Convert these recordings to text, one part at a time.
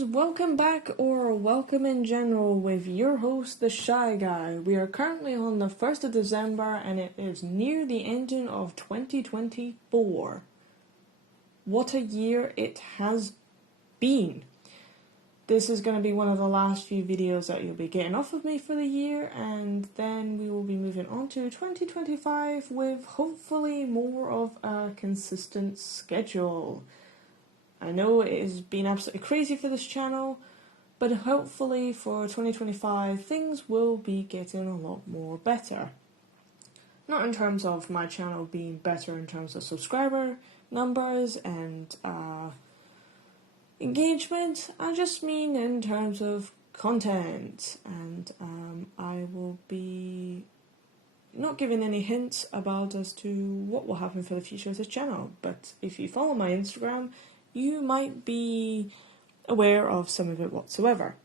and welcome back, or welcome in general, with your host, the Shy Guy. We are currently on the 1st of December and it is near the ending of 2024. What a year it has been. This is going to be one of the last few videos that you'll be getting off of me for the year, and then we will be moving on to 2025 with hopefully more of a consistent schedule. I know it has been absolutely crazy for this channel, but hopefully for 2025 things will be getting a lot more better. Not in terms of my channel being better in terms of subscriber numbers and engagement, I just mean in terms of content, and I will be not giving any hints about as to what will happen for the future of this channel, but if you follow my Instagram, you might be aware of some of it whatsoever.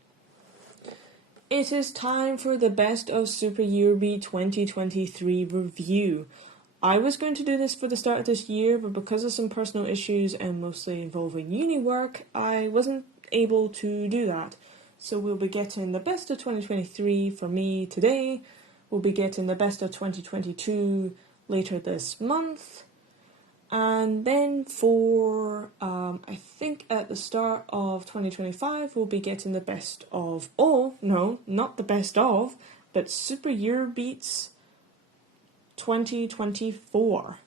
It is time for the Best of Super Eurobeat 2023 review. I was going to do this for the start of this year, but because of some personal issues and mostly involving uni work, I wasn't able to do that. So we'll be getting the Best of 2023 for me today, we'll be getting the Best of 2022 later this month, and then for, I think at the start of 2025, we'll be getting the best of all, no, not the best of, but Super Eurobeats 2024.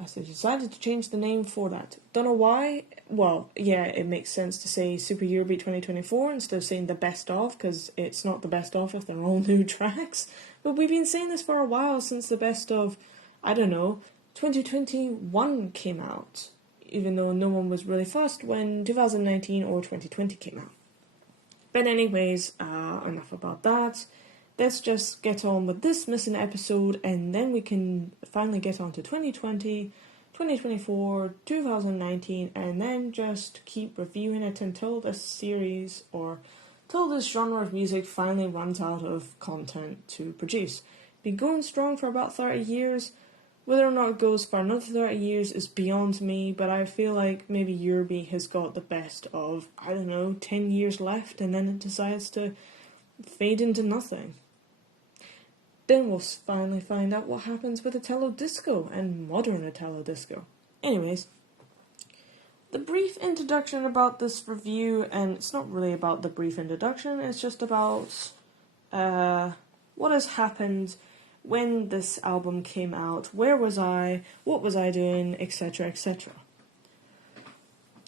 I decided to change the name for that. Don't know why. Well, yeah, it makes sense to say Super Eurobeat 2024 instead of saying the best of, because it's not the best of if they're all new tracks. But we've been saying this for a while, since the best of, I don't know, 2021 came out, even though no one was really fussed when 2019 or 2020 came out. But anyways, enough about that. Let's just get on with this missing episode, and then we can finally get on to 2020, 2024, 2019, and then just keep reviewing it until this series, or till this genre of music finally runs out of content to produce. Been going strong for about 30 years. Whether or not it goes for another 30 years is beyond me, but I feel like maybe Eurobeat has got the best of, 10 years left, and then it decides to fade into nothing. Then we'll finally find out what happens with Italo Disco and modern Italo Disco. Anyways, the brief introduction about this review, and it's not really about the brief introduction, it's just about what has happened when this album came out, where was I, what was I doing, etc, etc.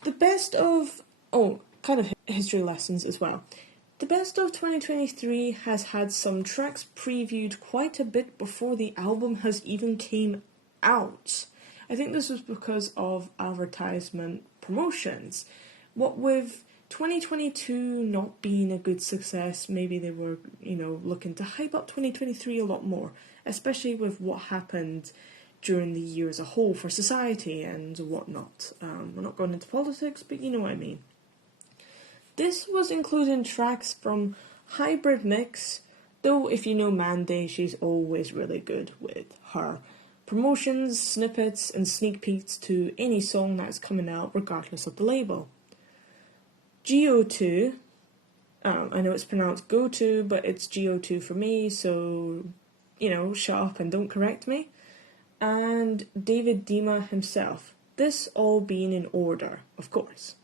The best of, kind of history lessons as well. The Best of 2023 has had some tracks previewed quite a bit before the album has even came out. I think this was because of advertisement promotions. What with 2022 not being a good success, maybe they were, looking to hype up 2023 a lot more, especially with what happened during the year as a whole for society and whatnot. We're not going into politics, but you know what I mean. This was including tracks from Hybrid Mix, though if you know Mandy, she's always really good with her promotions, snippets, and sneak peeks to any song that's coming out, regardless of the label. GO2, I know it's pronounced go-to, but it's GO2 for me, so, shut up and don't correct me. And David Dima himself. This all being in order, of course.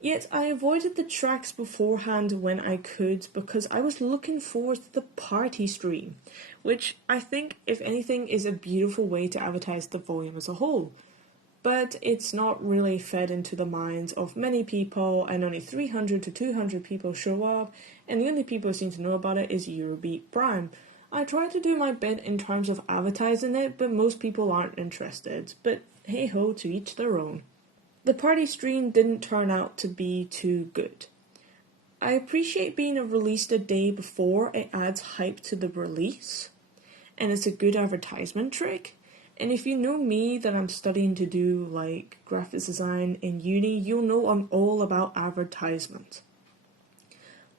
Yet I avoided the tracks beforehand when I could, because I was looking forward to the party stream, which I think, if anything, is a beautiful way to advertise the volume as a whole. But it's not really fed into the minds of many people, and only 300 to 200 people show up, and the only people who seem to know about it is Eurobeat Prime. I try to do my bit in terms of advertising it, but most people aren't interested. But hey ho, to each their own. The party stream didn't turn out to be too good. I appreciate being released a day before, it adds hype to the release, and it's a good advertisement trick. And if you know me, that I'm studying to do graphics design in uni, you'll know I'm all about advertisement.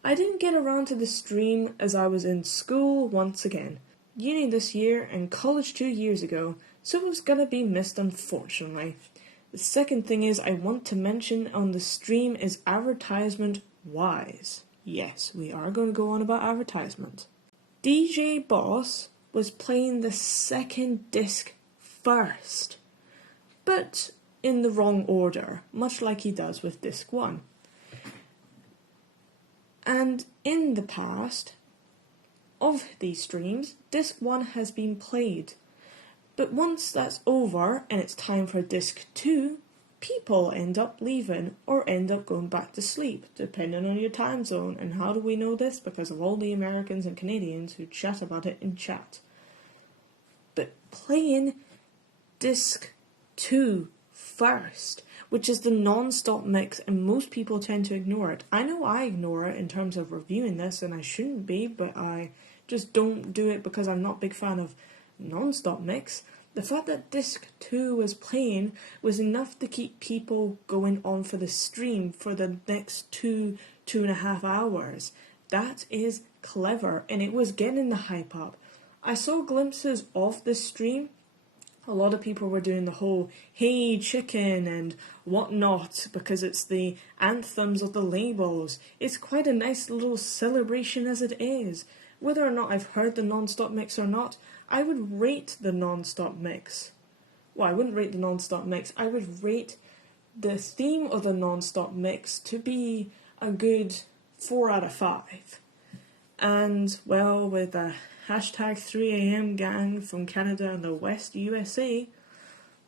I didn't get around to the stream as I was in school once again. Uni this year and college 2 years ago, so it was gonna be missed, unfortunately. The The second thing is I want to mention on the stream is advertisement wise. Yes, we are going to go on about advertisement. DJ Boss was playing the second disc first, but in the wrong order, much like he does with disc 1. And in the past of these streams, disc 1 has been played. But once that's over and it's time for disc 2, people end up leaving or end up going back to sleep, depending on your time zone. And how do we know this? Because of all the Americans and Canadians who chat about it in chat. But playing disc 2 first, which is the non-stop mix, and most people tend to ignore it. I know I ignore it in terms of reviewing this, and I shouldn't be, but I just don't do it because I'm not a big fan of non-stop mix. The fact that disc 2 was playing was enough to keep people going on for the stream for the next 2.5 hours. That is clever, and it was getting the hype up. I saw glimpses of this stream. A lot of people were doing the whole "Hey Chicken" and whatnot because it's the anthems of the labels. It's quite a nice little celebration as it is. Whether or not I've heard the non-stop mix or not, I would rate the non-stop mix. Well, I wouldn't rate the non-stop mix. I would rate the theme of the non-stop mix to be a good 4 out of 5. And, well, with a hashtag 3am gang from Canada and the West USA,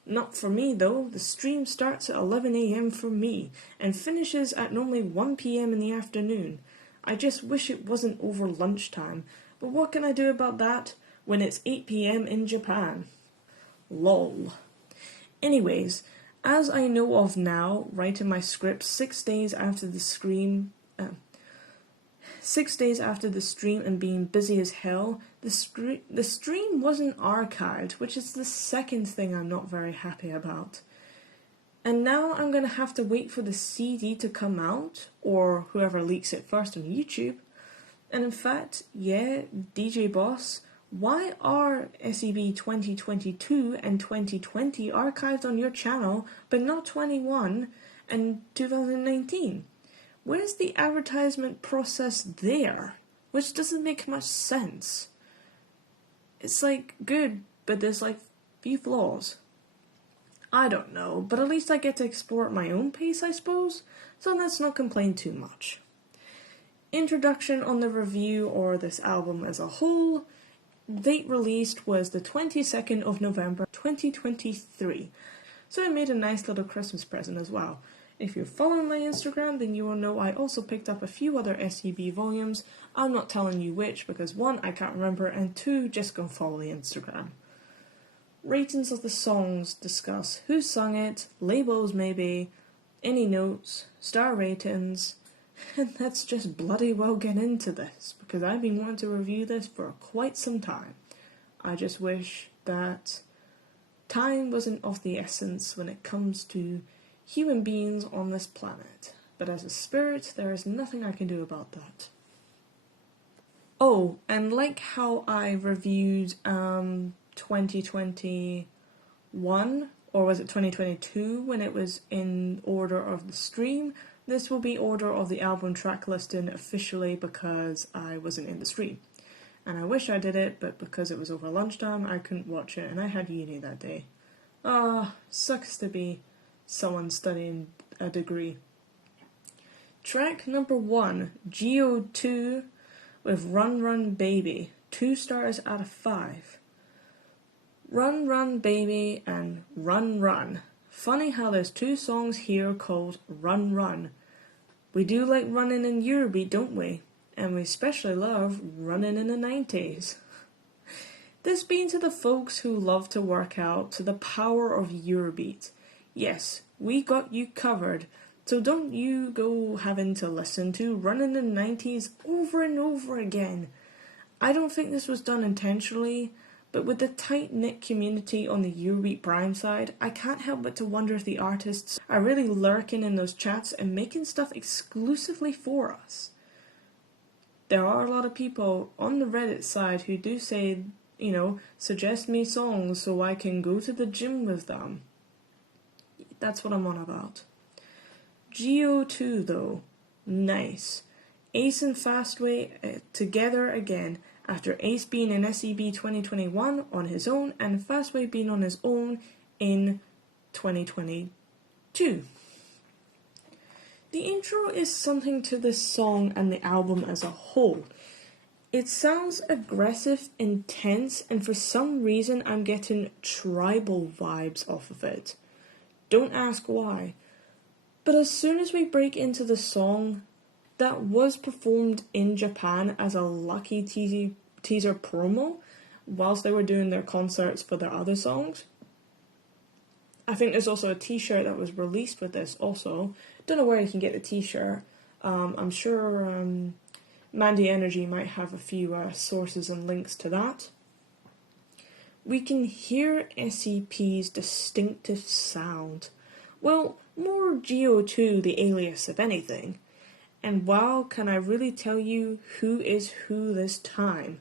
not for me though. The stream starts at 11am for me and finishes at normally 1pm in the afternoon. I just wish it wasn't over lunchtime, but what can I do about that when it's 8pm in Japan? Lol. Anyways, as I know of now, writing my script 6 days after the stream, 6 days after the stream and being busy as hell, the stream wasn't archived, which is the second thing I'm not very happy about. And now I'm going to have to wait for the CD to come out, or whoever leaks it first on YouTube. And in fact, yeah, DJ Boss, why are SEB 2022 and 2020 archived on your channel, but not 21 and 2019? Where's the advertisement process there? Which doesn't make much sense. It's like good, but there's like few flaws. I don't know, but at least I get to explore at my own pace, I suppose, so let's not complain too much. Introduction on the review or this album as a whole. Date released was the 22nd of November 2023, so I made a nice little Christmas present as well. If you're following my Instagram, then you will know I also picked up a few other SEB volumes. I'm not telling you which because 1, I can't remember, and 2, just go follow the Instagram. Ratings of the songs discuss who sung it, labels maybe, any notes, star ratings, and let's just bloody well get into this, because I've been wanting to review this for quite some time. I just wish that time wasn't of the essence when it comes to human beings on this planet, but as a spirit, there is nothing I can do about that. Oh, and like how I reviewed 2021, or was it 2022, when it was in order of the stream, this will be order of the album track listing officially because I wasn't in the stream. And I wish I did it, but because it was over lunchtime, I couldn't watch it, and I had uni that day. Sucks to be someone studying a degree. Track number 1, GO2 with Run Run Baby, 2 stars out of 5. Run Run Baby and Run Run. Funny how there's 2 songs here called Run Run. We do like running in Eurobeat, don't we? And we especially love running in the 90s. This being to the folks who love to work out to the power of Eurobeat. Yes, we got you covered, so don't you go having to listen to Running in the 90s over and over again. I don't think this was done intentionally, but with the tight-knit community on the Eurobeat Prime side, I can't help but to wonder if the artists are really lurking in those chats and making stuff exclusively for us. There are a lot of people on the Reddit side who do say, suggest me songs so I can go to the gym with them. That's what I'm on about. GO2 though, nice. Ace and Fastway together again, after Ace being in SEB 2021 on his own and Fastway being on his own in 2022. The intro is something to this song and the album as a whole. It sounds aggressive, intense, and for some reason I'm getting tribal vibes off of it. Don't ask why. But as soon as we break into the song, that was performed in Japan as a lucky teaser promo whilst they were doing their concerts for their other songs. I think there's also a t-shirt that was released with this also. Don't know where you can get the t-shirt. I'm sure Mandy Energy might have a few sources and links to that. We can hear SCP's distinctive sound. Well, more GO2 the alias if anything. And wow, can I really tell you who is who this time?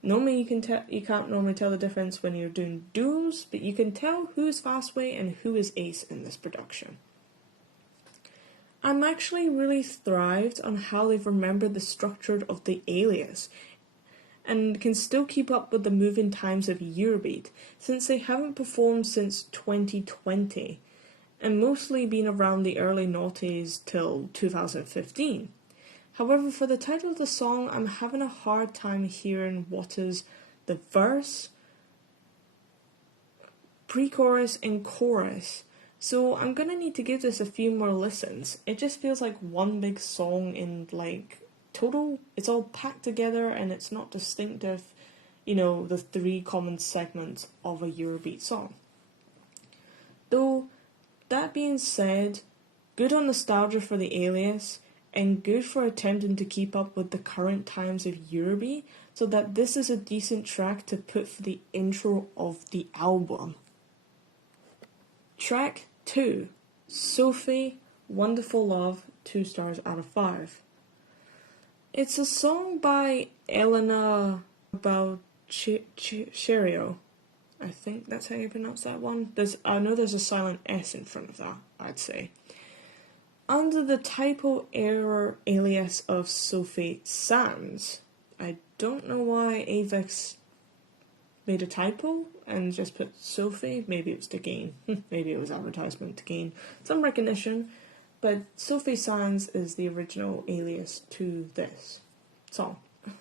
Normally you can't normally tell the difference when you're doing duos, but you can tell who's Fastway and who is Ace in this production. I'm actually really thrived on how they've remembered the structure of the alias and can still keep up with the moving times of Eurobeat, since they haven't performed since 2020, and mostly been around the early noughties till 2015. However, for the title of the song, I'm having a hard time hearing what is the verse, pre-chorus, and chorus. So I'm gonna need to give this a few more listens. It just feels like one big song in total. It's all packed together and it's not distinctive, the three common segments of a Eurobeat song. Though, that being said, good on nostalgia for the alias, and good for attempting to keep up with the current times of Eurobeat, so that this is a decent track to put for the intro of the album. Track 2, Sophie, Wonderful Love, 2 stars out of 5. It's a song by Elena Balcherio. I think that's how you pronounce that one. I know there's a silent S in front of that, I'd say. Under the typo error alias of Sophie Sands. I don't know why Avex made a typo and just put Sophie. Maybe it was to gain. Maybe it was advertisement to gain some recognition. But Sophie Sands is the original alias to this song.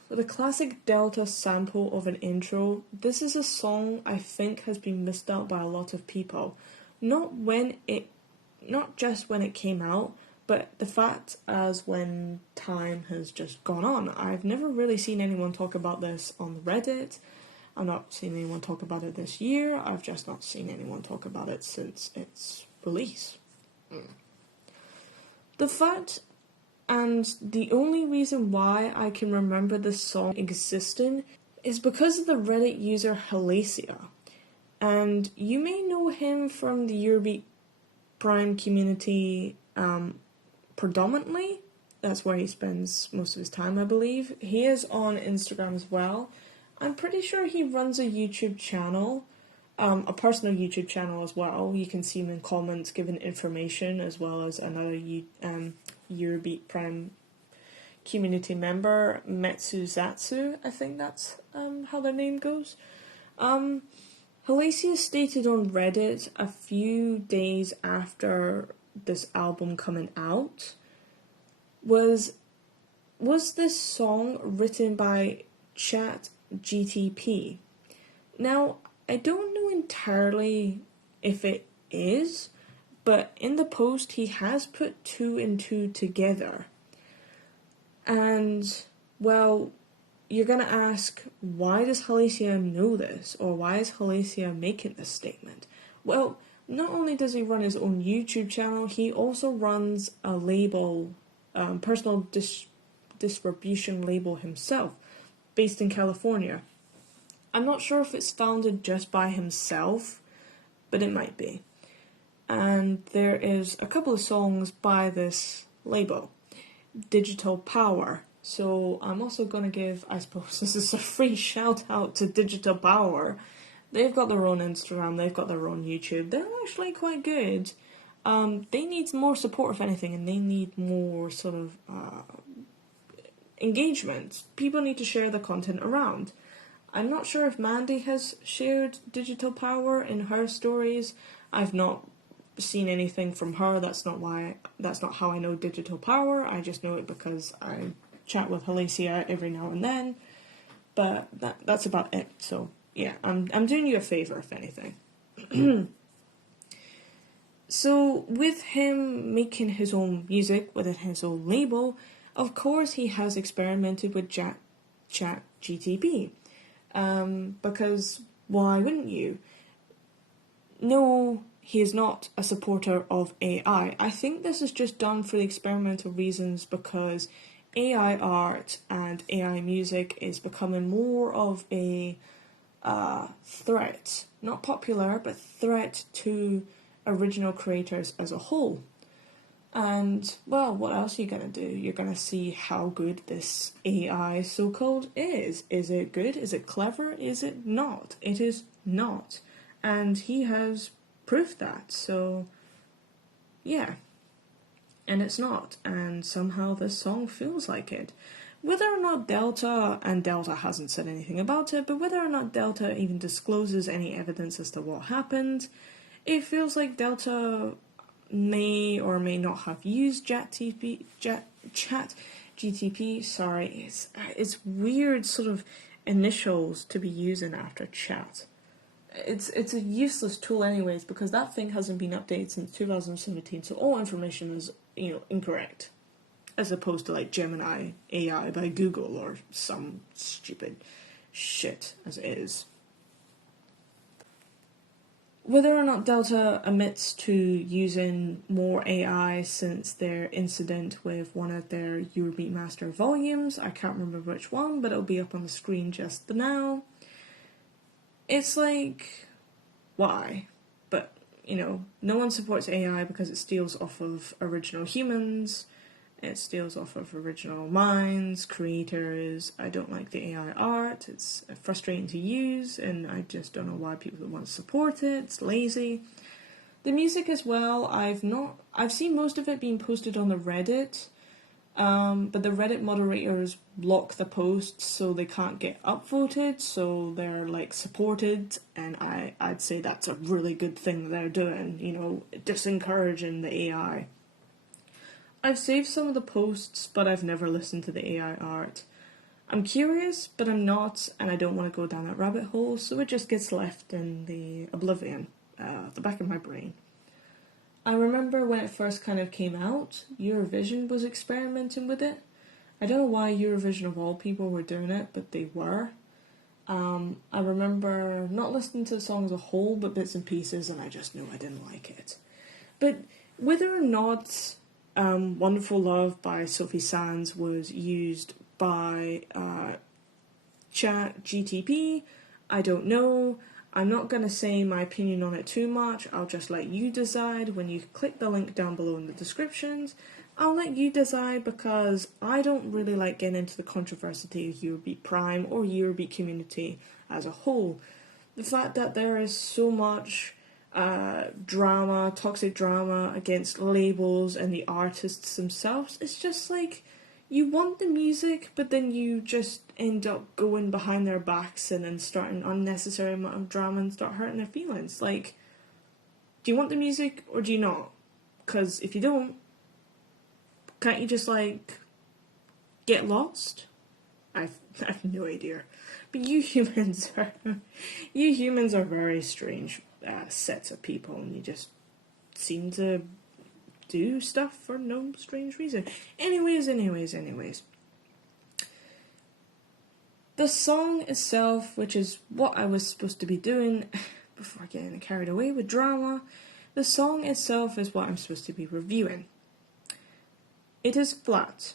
With a classic Delta sample of an intro, this is a song I think has been missed out by a lot of people. Not just when it came out, but the fact as when time has just gone on. I've never really seen anyone talk about this on Reddit. I've not seen anyone talk about it this year. I've just not seen anyone talk about it since its release. The fact and the only reason why I can remember this song existing is because of the Reddit user Halacia. And you may know him from the Eurobeat Prime community predominantly. That's where he spends most of his time, I believe. He is on Instagram as well. I'm pretty sure he runs a YouTube channel, a personal YouTube channel as well. You can see him in comments giving information, as well as another Eurobeat Prime community member, Metsuzatsu, I think that's how their name goes. Halacia stated on Reddit a few days after this album coming out, was this song written by ChatGTP? Now, I don't know entirely if it is, but in the post he has put 2 and 2 together. And, well, you're going to ask, why does Halacia know this? Or why is Halacia making this statement? Well, not only does he run his own YouTube channel, he also runs a label, personal distribution label himself, based in California. I'm not sure if it's founded just by himself, but it might be. And there is a couple of songs by this label, Digital Power. So I'm also going to give, I suppose this is a free shout out to Digital Power. They've got their own Instagram, they've got their own YouTube. They're actually quite good. They need more support, if anything, and they need more sort of engagement. People need to share the content around. I'm not sure if Mandy has shared Digital Power in her stories. I've not seen anything from her. That's not how I know Digital Power. I just know it because I chat with Alicia every now and then. But that's about it. So yeah, I'm doing you a favour, if anything. So with him making his own music within his own label, of course he has experimented with Chat GTP. Because why wouldn't you? No, he is not a supporter of AI. I think this is just done for the experimental reasons because AI art and AI music is becoming more of a threat. Not popular, but threat to original creators as a whole. And, well, what else are you going to do? You're going to see how good this AI so-called is. Is it good? Is it clever? Is it not? It is not. And he has proved that. So, yeah. And it's not. And somehow this song feels like it. Whether or not Delta, and Delta hasn't said anything about it, but whether or not Delta even discloses any evidence as to what happened, it feels like Delta may or may not have used Chat GTP. Sorry, it's weird sort of initials to be using after chat. It's a useless tool anyways because that thing hasn't been updated since 2017, so all information is incorrect, as opposed to like Gemini AI by Google or some stupid shit as it is. Whether or not Delta admits to using more AI since their incident with one of their Eurobeat Master volumes, I can't remember which one, but it'll be up on the screen just now. It's like, why? But, no one supports AI because it steals off of original humans, it steals off of original minds, creators. I don't like the AI art. It's frustrating to use, and I just don't know why people want to support it. It's lazy. The music as well, I've seen most of it being posted on the Reddit, but the Reddit moderators block the posts so they can't get upvoted, so they're like supported, and I'd say that's a really good thing they're doing, disencouraging the AI. I've saved some of the posts, but I've never listened to the AI art. I'm curious, but I'm not, and I don't want to go down that rabbit hole, so it just gets left in the oblivion, the back of my brain. I remember when it first kind of came out, Eurovision was experimenting with it. I don't know why Eurovision of all people were doing it, but they were. I remember not listening to the song as a whole, but bits and pieces, and I just knew I didn't like it. But whether or not Wonderful Love by Sophie Sands was used by Chat GTP, I don't know. I'm not going to say my opinion on it too much. I'll just let you decide. When you click the link down below in the descriptions, I'll let you decide because I don't really like getting into the controversy of Eurobeat Prime or Eurobeat community as a whole. The fact that there is so much drama, toxic drama against labels and the artists themselves, it's just like, you want the music, but then you just end up going behind their backs and then starting unnecessary amount of drama and start hurting their feelings. Like, do you want the music or do you not? Because if you don't, can't you just, like, get lost? I've no idea. But you humans are very strange sets of people, and you just seem to do stuff for no strange reason. Anyways. The song itself, which is what I was supposed to be doing before getting carried away with drama, the song itself is what I'm supposed to be reviewing. It is flat,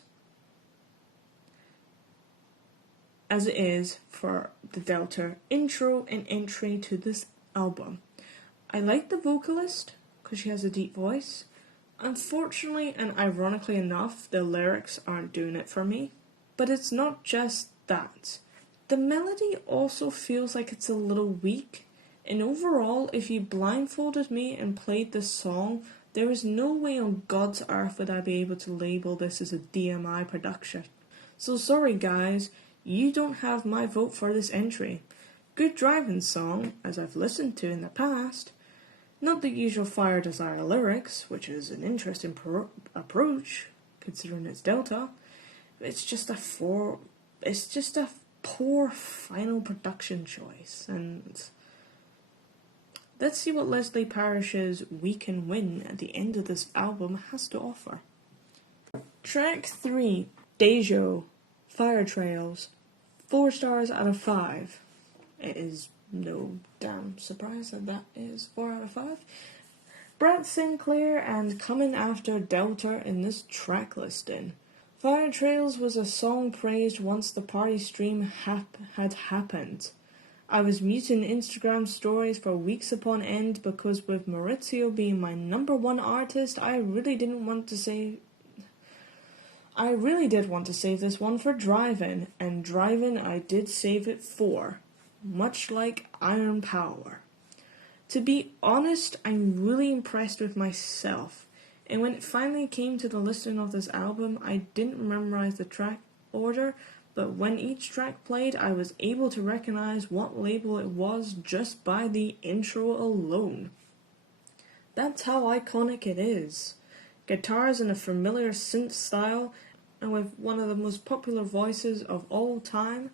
as it is for the Delta intro and entry to this album. I like the vocalist, because she has a deep voice. Unfortunately and ironically enough, the lyrics aren't doing it for me. But it's not just that. The melody also feels like it's a little weak. And overall, if you blindfolded me and played this song, there is no way on God's earth would I be able to label this as a DMI production. So sorry guys, you don't have my vote for this entry. Good driving song, as I've listened to in the past. Not the usual Fire Desire lyrics, which is an interesting approach, considering it's Delta. It's just a poor final production choice, and let's see what Leslie Parrish's We Can Win at the end of this album has to offer. Track 3, Dejo, Fire Trails, 4 stars out of 5. It is no damn surprise that is 4 out of 5. Brett Sinclair and Coming After Delta in this track listing. Fire Trails was a song praised once the party stream had happened. I was muting Instagram stories for weeks upon end because with Maurizio being my number 1 artist, I really did want to save this one for driving, and driving I did save it for, much like Iron Power. To be honest, I'm really impressed with myself, and when it finally came to the listing of this album, I didn't memorize the track order, but when each track played, I was able to recognize what label it was just by the intro alone. That's how iconic it is. Guitars in a familiar synth style, and with one of the most popular voices of all time,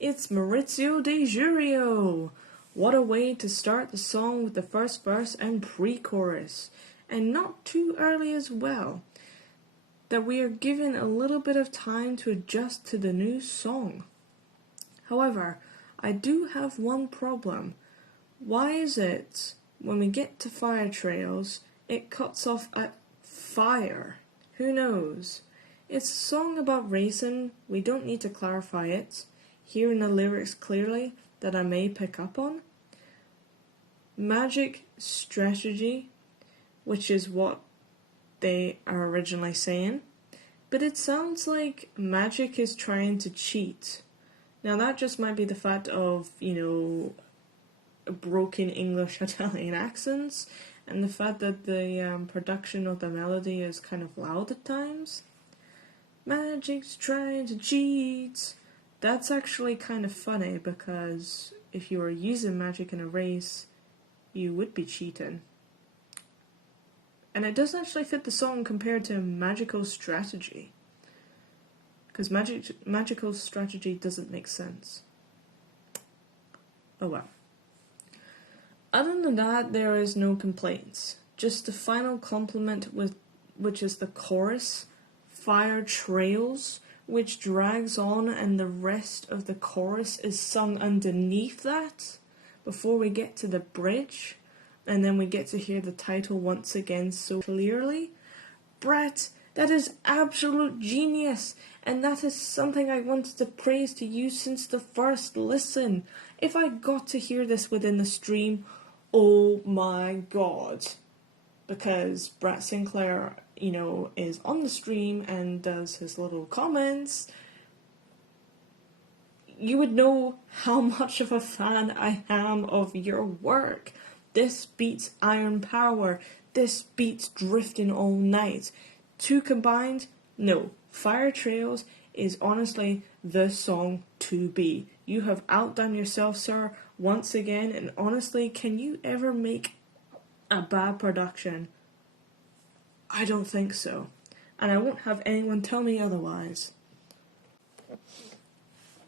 it's Maurizio De Jurio! What a way to start the song with the first verse and pre-chorus, and not too early as well, that we are given a little bit of time to adjust to the new song. However, I do have one problem. Why is it, when we get to Fire Trails, it cuts off at fire? Who knows? It's a song about racing, we don't need to clarify it. Hearing the lyrics clearly, that I may pick up on. Magic strategy, which is what they are originally saying, but it sounds like magic is trying to cheat. Now that just might be the fact of, broken English Italian accents, and the fact that the production of the melody is kind of loud at times. Magic's trying to cheat. That's actually kind of funny, because if you were using magic in a race, you would be cheating. And it does actually fit the song compared to magical strategy, because magical strategy doesn't make sense. Oh well. Other than that, there is no complaints. Just the final compliment, which is the chorus, Fire Trails, which drags on, and the rest of the chorus is sung underneath that before we get to the bridge, and then we get to hear the title once again so clearly. Brett, that is absolute genius, and that is something I wanted to praise to you since the first listen. If I got to hear this within the stream, oh my god. Because Brett Sinclair, is on the stream and does his little comments, you would know how much of a fan I am of your work. This beats Iron Power. This beats Drifting All Night. Two combined, no. Fire Trails is honestly the song to be. You have outdone yourself, sir, once again, and honestly, can you ever make a bad production? I don't think so. And I won't have anyone tell me otherwise.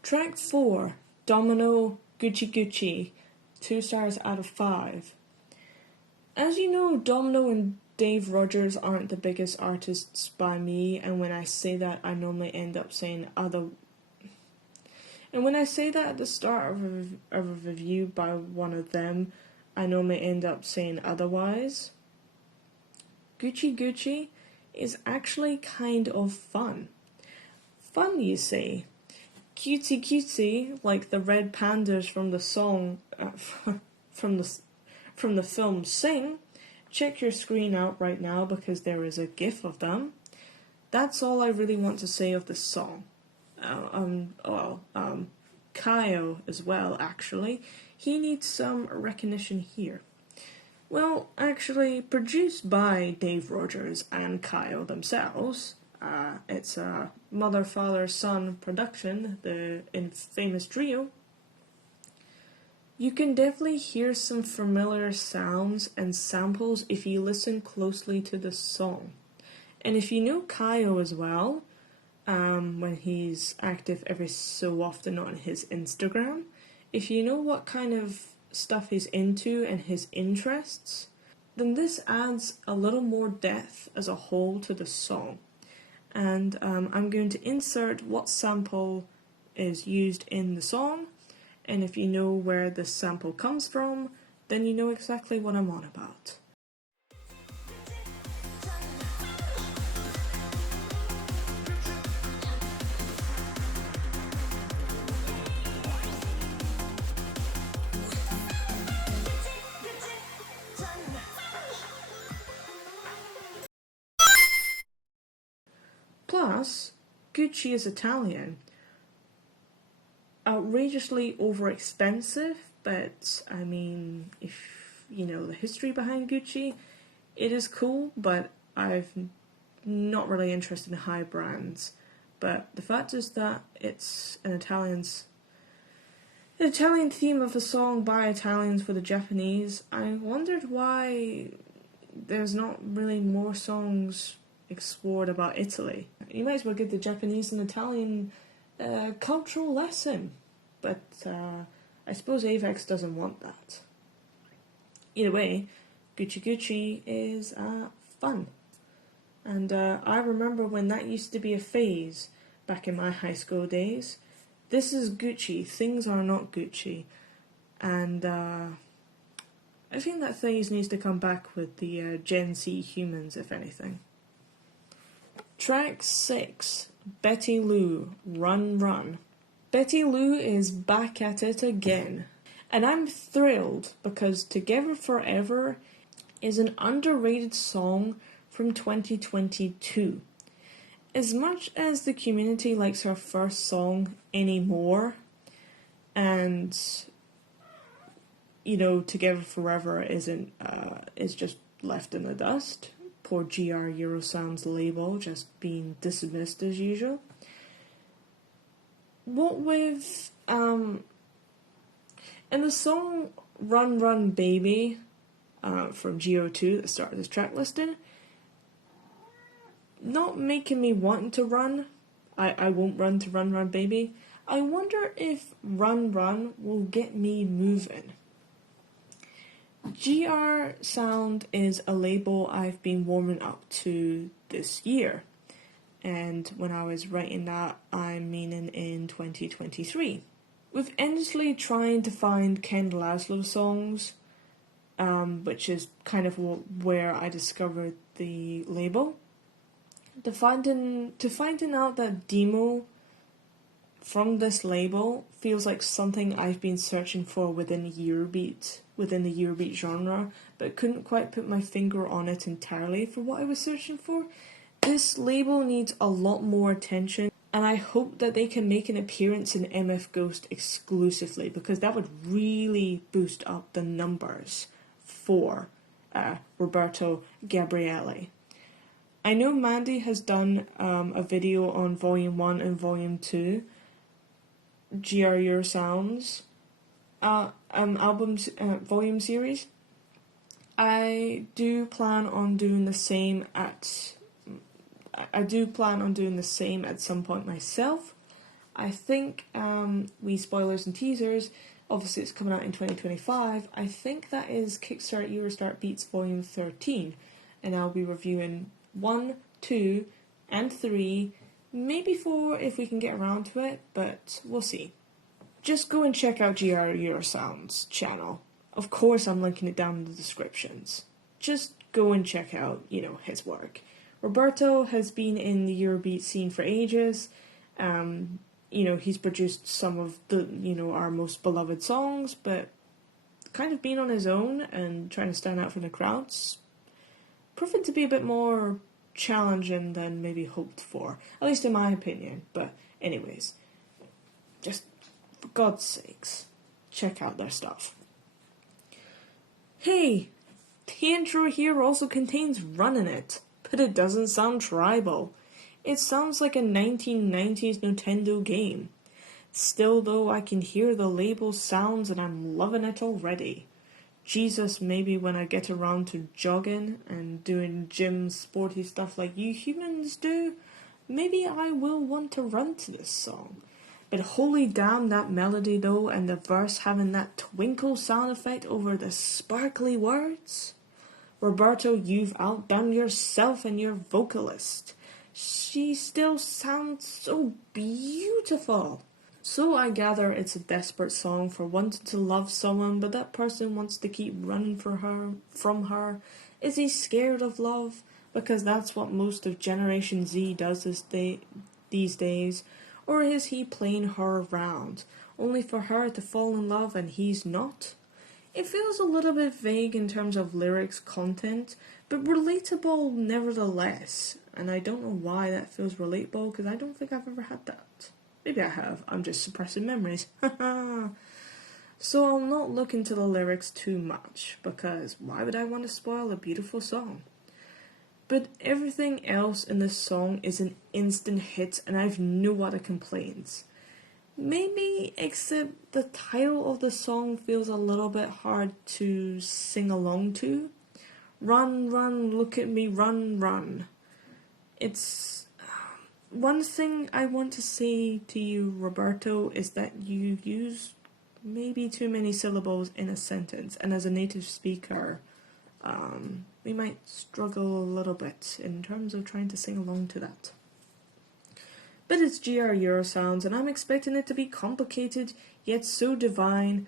Track 4, Domino, Gucci Gucci, 2 stars out of 5. As you know, Domino and Dave Rogers aren't the biggest artists by me, and when I say that, I normally end up saying other. And when I say that at the start of a review by one of them, I normally end up saying otherwise. Gucci Gucci is actually kind of fun. Fun, you say? Cutesy cutesy, like the red pandas from the song, from the film Sing. Check your screen out right now because there is a gif of them. That's all I really want to say of this song. Kyle as well, actually. He needs some recognition here. Well, actually, produced by Dave Rogers and Kyle themselves. It's a mother, father, son production, the infamous trio. You can definitely hear some familiar sounds and samples if you listen closely to the song. And if you know Kyle as well, when he's active every so often on his Instagram, if you know what kind of stuff he's into and his interests, then this adds a little more depth as a whole to the song. And I'm going to insert what sample is used in the song, and if you know where this sample comes from, then you know exactly what I'm on about. Plus, Gucci is Italian. Outrageously overexpensive, but I mean, if you know the history behind Gucci, it is cool, but I'm not really interested in high brands. But the fact is that it's an Italian theme of a song by Italians for the Japanese. I wondered why there's not really more songs explored about Italy. You might as well give the Japanese and Italian cultural lesson, but I suppose Avex doesn't want that. Either way, Gucci Gucci is fun, and I remember when that used to be a phase back in my high school days. This is Gucci, things are not Gucci, and I think that phase needs to come back with the Gen Z humans, if anything. Track 6, Betty Lou, Run Run. Betty Lou is back at it again. And I'm thrilled because Together Forever is an underrated song from 2022. As much as the community likes her first song anymore, and you know, Together Forever is just left in the dust. Poor GR Eurosound's label just being dismissed as usual. What with in the song Run Run Baby from GO2 at the start of this track listing, not making me want to run. I won't run to Run Run Baby. I wonder if Run Run will get me moving. GR Sound is a label I've been warming up to this year, and when I was writing that, I'm meaning in 2023. With endlessly trying to find Ken Laszlo songs, which is kind of where I discovered the label, to finding out that demo from this label feels like something I've been searching for within the Eurobeat genre, but couldn't quite put my finger on it entirely for what I was searching for. This label needs a lot more attention, and I hope that they can make an appearance in MF Ghost exclusively, because that would really boost up the numbers for Roberto Gabriele. I know Mandy has done a video on Volume 1 and Volume 2, GR Your Sounds, volume series. I do plan on doing the same at some point myself. I think we spoilers and teasers. Obviously, it's coming out in 2025. I think that is Kickstart Eurostart Beats Volume 13, and I'll be reviewing 1, 2, and 3, maybe 4 if we can get around to it, but we'll see. Just go and check out GR Eurosound's channel. Of course, I'm linking it down in the descriptions. Just go and check out, his work. Roberto has been in the Eurobeat scene for ages. He's produced some of the, our most beloved songs, but kind of being on his own and trying to stand out from the crowds, proven to be a bit more challenging than maybe hoped for, at least in my opinion. But anyways, just For God's sakes, check out their stuff. Hey, the intro here also contains run in it, but it doesn't sound tribal. It sounds like a 1990s Nintendo game. Still though, I can hear the label sounds and I'm loving it already. Jesus, maybe when I get around to jogging and doing gym sporty stuff like you humans do, maybe I will want to run to this song. But holy damn, that melody though, and the verse having that twinkle sound effect over the sparkly words. Roberto, you've outdone yourself and your vocalist. She still sounds so beautiful. So I gather it's a desperate song for wanting to love someone, but that person wants to keep running from her. Is he scared of love? Because that's what most of Generation Z does these days. Or is he playing her around, only for her to fall in love and he's not? It feels a little bit vague in terms of lyrics content, but relatable nevertheless. And I don't know why that feels relatable, because I don't think I've ever had that. Maybe I have, I'm just suppressing memories. So I'll not look into the lyrics too much, because why would I want to spoil a beautiful song? But everything else in this song is an instant hit, and I've no other complaints. Maybe except the title of the song feels a little bit hard to sing along to. Run, run, look at me, run, run. It's... One thing I want to say to you, Roberto, is that you use maybe too many syllables in a sentence, and as a native speaker, we might struggle a little bit in terms of trying to sing along to that. But it's GR Euro sounds, and I'm expecting it to be complicated, yet so divine,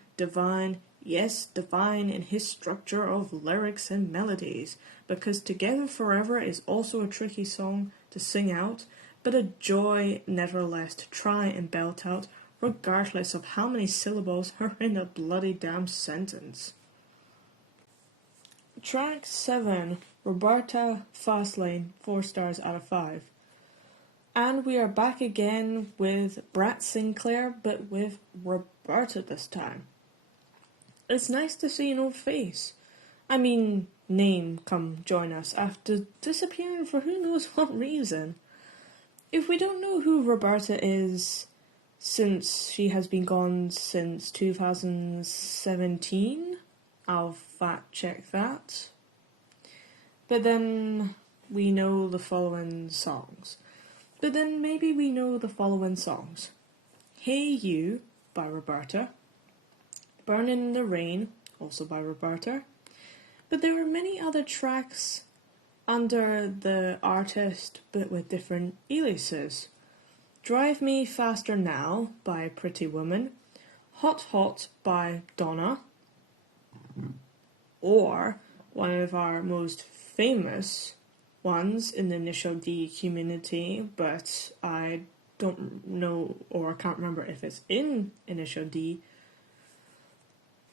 yes, divine in his structure of lyrics and melodies, because Together Forever is also a tricky song to sing out, but a joy nevertheless to try and belt out, regardless of how many syllables are in a bloody damn sentence. Track 7, Roberta, Fastlane, 4 stars out of 5. And we are back again with Brat Sinclair, but with Roberta this time. It's nice to see an old face. I mean, name come join us after disappearing for who knows what reason. If we don't know who Roberta is, since she has been gone since 2017, I'll fact check that. But then we know the following songs. Hey You by Roberta. Burning in the Rain, also by Roberta. But there are many other tracks under the artist but with different aliases. Drive Me Faster Now by Pretty Woman. Hot Hot by Donna. Or one of our most famous ones in the Initial D community, but I don't know or can't remember if it's in Initial D.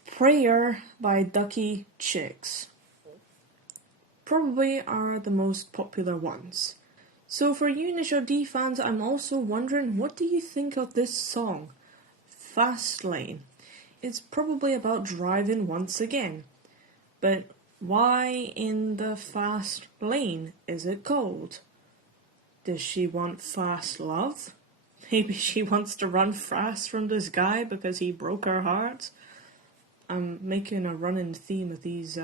Prayer by Ducky Chicks. Probably are the most popular ones. So for you Initial D fans, I'm also wondering, what do you think of this song? Fastlane. It's probably about driving once again. But why in the fast lane is it called? Does she want fast love? Maybe she wants to run fast from this guy because he broke her heart? I'm making a running theme of these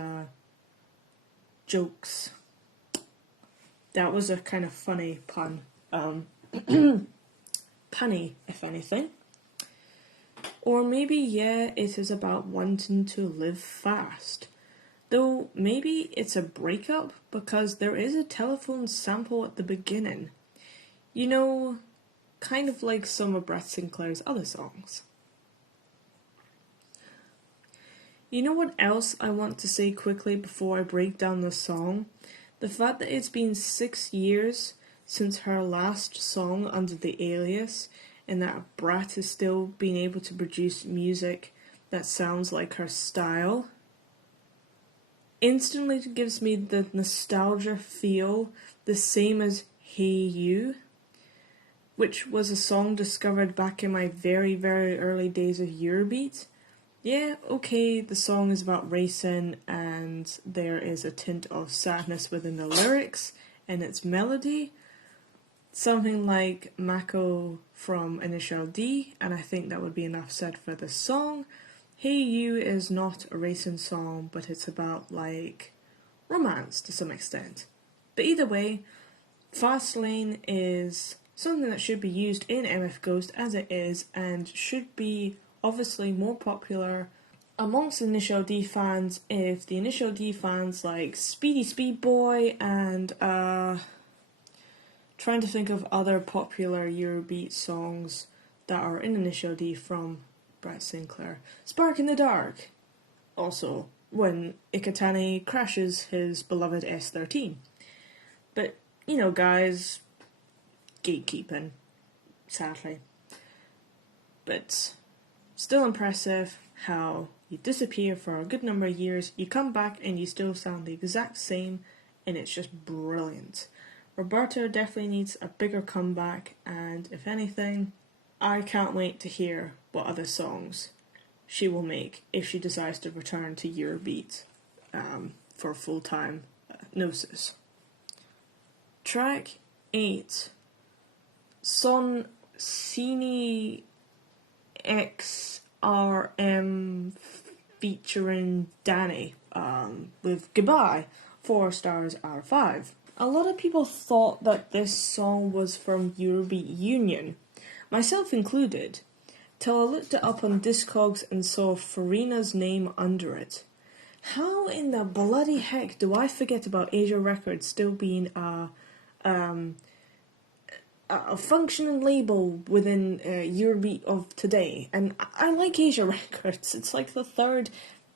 jokes. That was a kind of funny pun. Punny, if anything. Or maybe, yeah, it is about wanting to live fast. Though maybe it's a breakup because there is a telephone sample at the beginning. You know, kind of like some of Brat Sinclair's other songs. You know what else I want to say quickly before I break down the song? The fact that it's been 6 years since her last song under the alias, and that Brat has still been able to produce music that sounds like her style, instantly gives me the nostalgia feel, the same as Hey You. which was a song discovered back in my very, very early days of Eurobeat. Yeah, okay, the song is about racing and there is a tint of sadness within the lyrics and its melody. Something like Mako from Initial D, and I think that would be enough said for the song. Hey You is not a racing song, but it's about, like, romance to some extent. But either way, Fastlane is something that should be used in MF Ghost as it is, and should be obviously more popular amongst Initial D fans if the Initial D fans like Speedy Speed Boy and trying to think of other popular Eurobeat songs that are in Initial D from Brett Sinclair. Spark in the Dark. Also, when Ikatani crashes his beloved S13. But, you know, guys, gatekeeping, sadly. But still impressive how you disappear for a good number of years, you come back and you still sound the exact same, and it's just brilliant. Roberta definitely needs a bigger comeback, and if anything, I can't wait to hear what other songs she will make if she decides to return to Eurobeat for full-time Gnosis. Track 8, Son Cine XRM featuring Danny with Goodbye, 4 stars out of 5. A lot of people thought that this song was from Eurobeat Union, myself included, till I looked it up on Discogs and saw Farina's name under it. How in the bloody heck do I forget about Asia Records still being a functioning label within Eurobeat of today? And I like Asia Records. It's like the third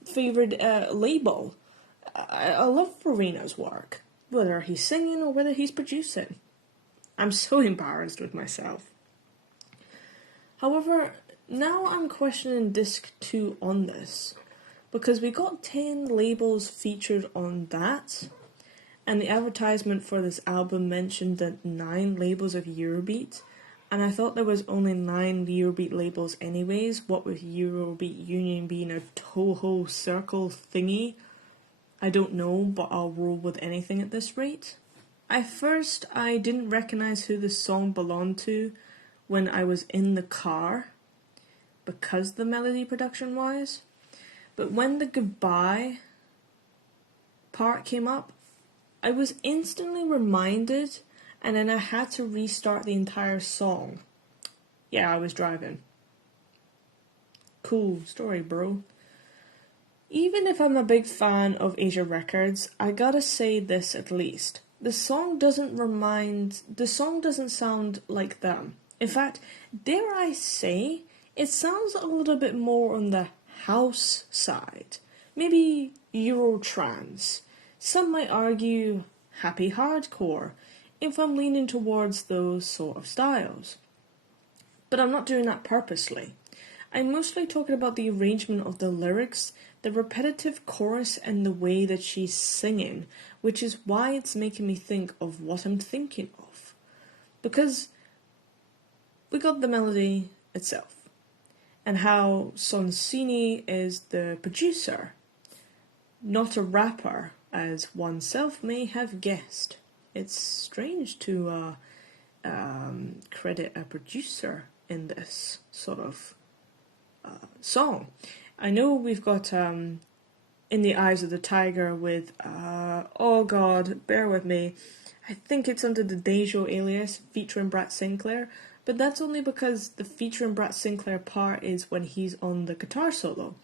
favourite label. I love Farina's work, whether he's singing or whether he's producing. I'm so embarrassed with myself. However, now I'm questioning Disc 2 on this, because we got 10 labels featured on that, and the advertisement for this album mentioned that 9 labels of Eurobeat, and I thought there was only 9 Eurobeat labels anyways, what with Eurobeat Union being a Toho circle thingy. I don't know, but I'll roll with anything at this rate. At first, I didn't recognise who this song belonged to when I was in the car, because the melody production wise, but when the Goodbye part came up, I was instantly reminded, and then I had to restart the entire song. Yeah, I was driving. Cool story, bro. Even if I'm a big fan of Asia Records, I gotta say this at least. The song doesn't sound like them. In fact, dare I say, it sounds a little bit more on the house side. Maybe Eurotrance. Some might argue happy hardcore, if I'm leaning towards those sort of styles. But I'm not doing that purposely. I'm mostly talking about the arrangement of the lyrics, the repetitive chorus, and the way that she's singing, which is why it's making me think of what I'm thinking of. Because we got the melody itself, and how Sonsini is the producer, not a rapper, as oneself may have guessed. It's strange to credit a producer in this sort of song. I know we've got In the Eyes of the Tiger with, oh god, bear with me, I think it's under the Dejo alias featuring Brett Sinclair, but that's only because the featuring Brett Sinclair part is when he's on the guitar solo.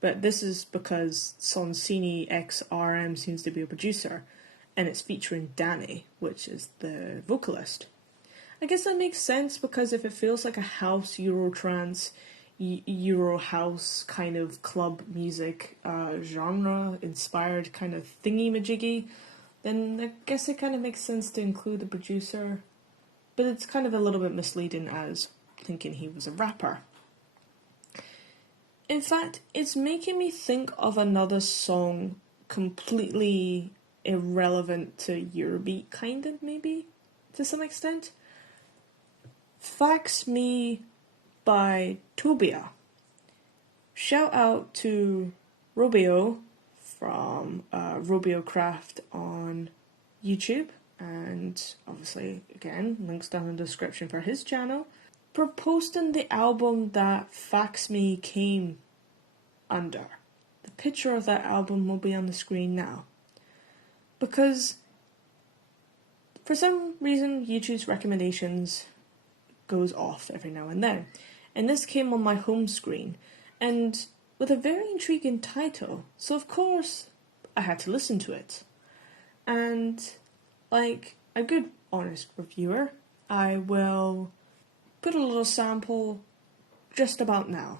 But this is because Sonsini X RM seems to be a producer, and it's featuring Danny, which is the vocalist. I guess that makes sense, because if it feels like a house Eurotrance, Euro house kind of club music genre inspired kind of thingy-majiggy, then I guess it kind of makes sense to include the producer. But it's kind of a little bit misleading as thinking he was a rapper. In fact, it's making me think of another song completely irrelevant to Eurobeat, kind of, maybe, to some extent. Fax Me by Tobia. Shout out to Robio from Robio Craft on YouTube, and obviously, again, links down in the description for his channel, for posting the album that Fax Me came under. The picture of that album will be on the screen now. Because for some reason, YouTube's recommendations goes off every now and then. And this came on my home screen, and with a very intriguing title, so of course I had to listen to it. And like a good honest reviewer, I will put a little sample just about now.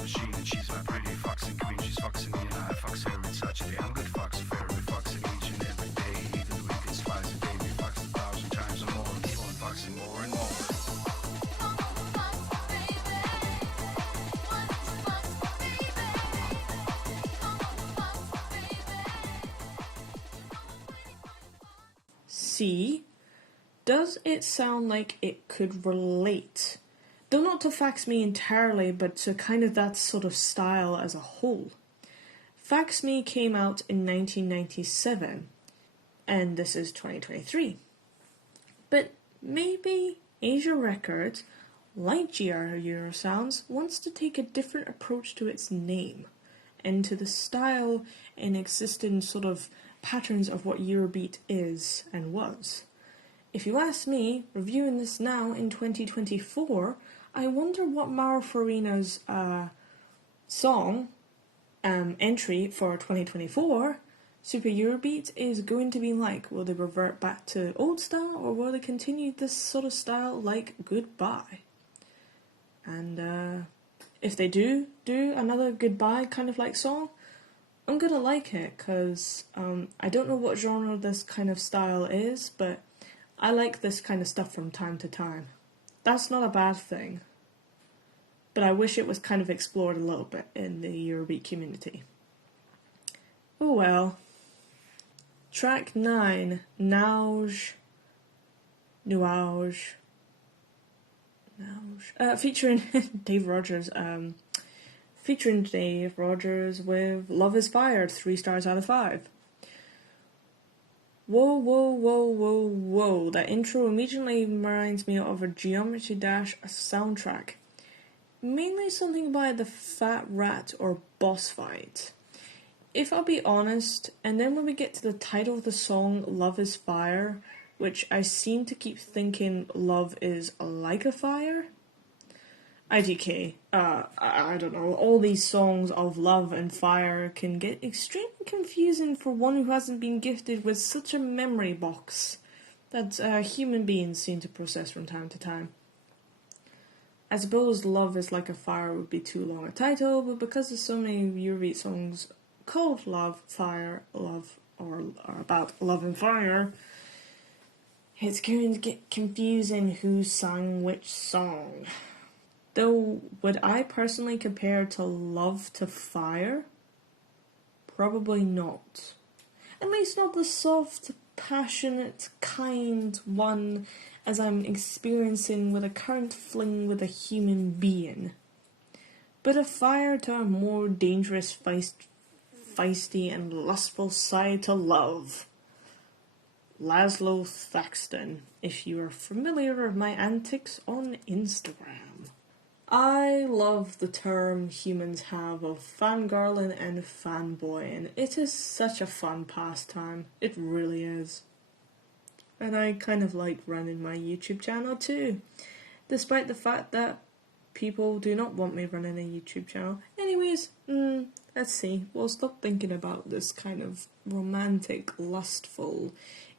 Machine, and she's my pretty foxing queen. She's foxing me and I fox her in such a day. I'm good foxing, fair, we foxing each and every day. Even the week is twice a day. We fox 1,000 times or more, and keep on foxing more and more. See, does it sound like it could relate? Though not to Fax Me entirely, but to kind of that sort of style as a whole. Fax Me came out in 1997, and this is 2023. But maybe Asia Records, like GR Eurosounds, wants to take a different approach to its name, and to the style and existing sort of patterns of what Eurobeat is and was. If you ask me, reviewing this now in 2024, I wonder what Mauro Farina's song entry for 2024, Super Eurobeat, is going to be like. Will they revert back to old style, or will they continue this sort of style like Goodbye? And if they do another Goodbye kind of like song, I'm gonna like it, because I don't know what genre this kind of style is, but I like this kind of stuff from time to time. That's not a bad thing. But I wish it was kind of explored a little bit in the Eurobeat community. Oh well. Track 9, Nuage, featuring Dave Rogers. Featuring Dave Rogers with Love Is Fire, 3 stars out of 5. Whoa, whoa, whoa, whoa, whoa. That intro immediately reminds me of a Geometry Dash soundtrack. Mainly something by the Fat Rat or Boss Fight. If I'll be honest, and then when we get to the title of the song, Love Is Fire, which I seem to keep thinking Love Is Like a Fire. IDK, I don't know, all these songs of love and fire can get extremely confusing for one who hasn't been gifted with such a memory box that human beings seem to process from time to time. I suppose Love Is Like a Fire would be too long a title, but because there's so many Eurobeat songs called Love, Fire, Love, or about love and fire, it's going to get confusing who sang which song. Though, would I personally compare to Love to Fire? Probably not. At least not the soft, passionate, kind one as I'm experiencing with a current fling with a human being. But a fire to a more dangerous, feisty and lustful side to love. Laszlo Thaxton, if you are familiar with my antics on Instagram. I love the term humans have of fangirling and fanboying. It is such a fun pastime. It really is. And I kind of like running my YouTube channel too, despite the fact that people do not want me running a YouTube channel. Anyways, Let's see. Well, stop thinking about this kind of romantic, lustful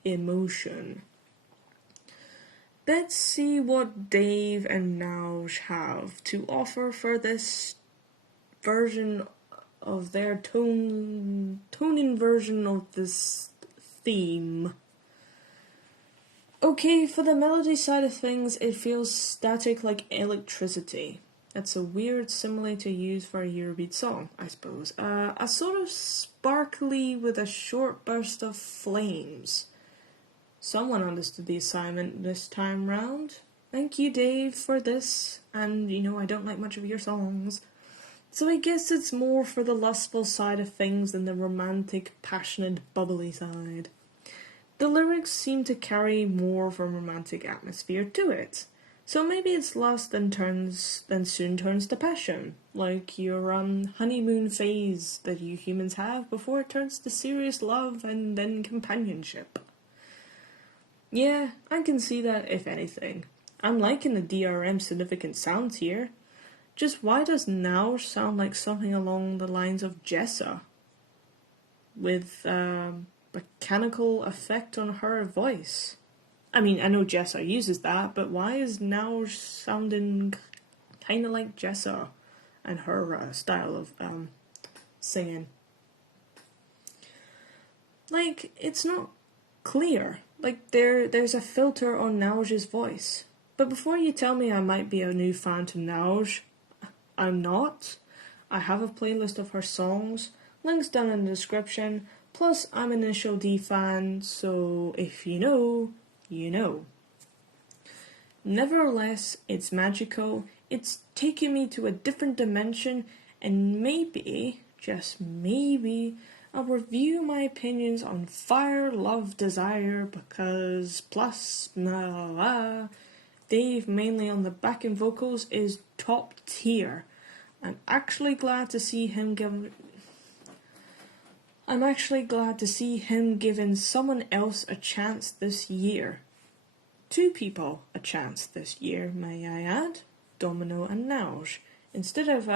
emotion. Let's see what Dave and Nauj have to offer for this version of their toning version of this theme. Okay, for the melody side of things, it feels static like electricity. That's a weird simile to use for a Eurobeat song, I suppose. A sort of sparkly with a short burst of flames. Someone understood the assignment this time round. Thank you, Dave, for this. And, I don't like much of your songs. So I guess it's more for the lustful side of things than the romantic, passionate, bubbly side. The lyrics seem to carry more of a romantic atmosphere to it. So maybe it's lust then soon turns to passion, like your honeymoon phase that you humans have before it turns to serious love and then companionship. Yeah, I can see that if anything. I'm liking the DRM significant sounds here. Just why does Now sound like something along the lines of Jessa? With mechanical effect on her voice. I mean, I know Jessa uses that, but why is Now sounding kind of like Jessa and her style of singing? Like, it's not clear. Like, there's a filter on Nauj's voice. But before you tell me I might be a new fan to Nauj, I'm not. I have a playlist of her songs, links down in the description, plus I'm an Initial D fan, so if you know, you know. Nevertheless, it's magical, it's taking me to a different dimension, and maybe, just maybe, I'll review my opinions on Fire, Love, Desire, because plus, Dave, mainly on the backing vocals, is top tier. I'm actually glad to see him giving someone else a chance this year. 2 people a chance this year, may I add, Domino and Nauj, instead of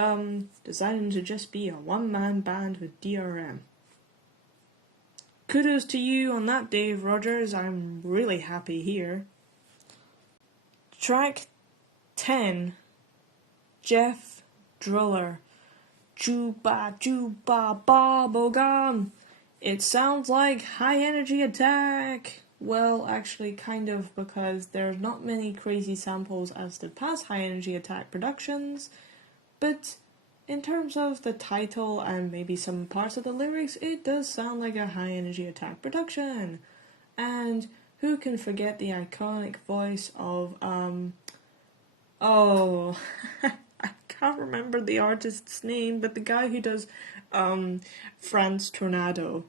deciding to just be a one-man band with DRM. Kudos to you on that, Dave Rogers. I'm really happy here. Track 10, Jeff Driller, Juba Juba Bubblegum. It sounds like High Energy Attack. Well, actually, kind of, because there's not many crazy samples as the past High Energy Attack productions, but in terms of the title and maybe some parts of the lyrics, it does sound like a High Energy Attack production. And who can forget the iconic voice of, I can't remember the artist's name, but the guy who does Franz Tornado.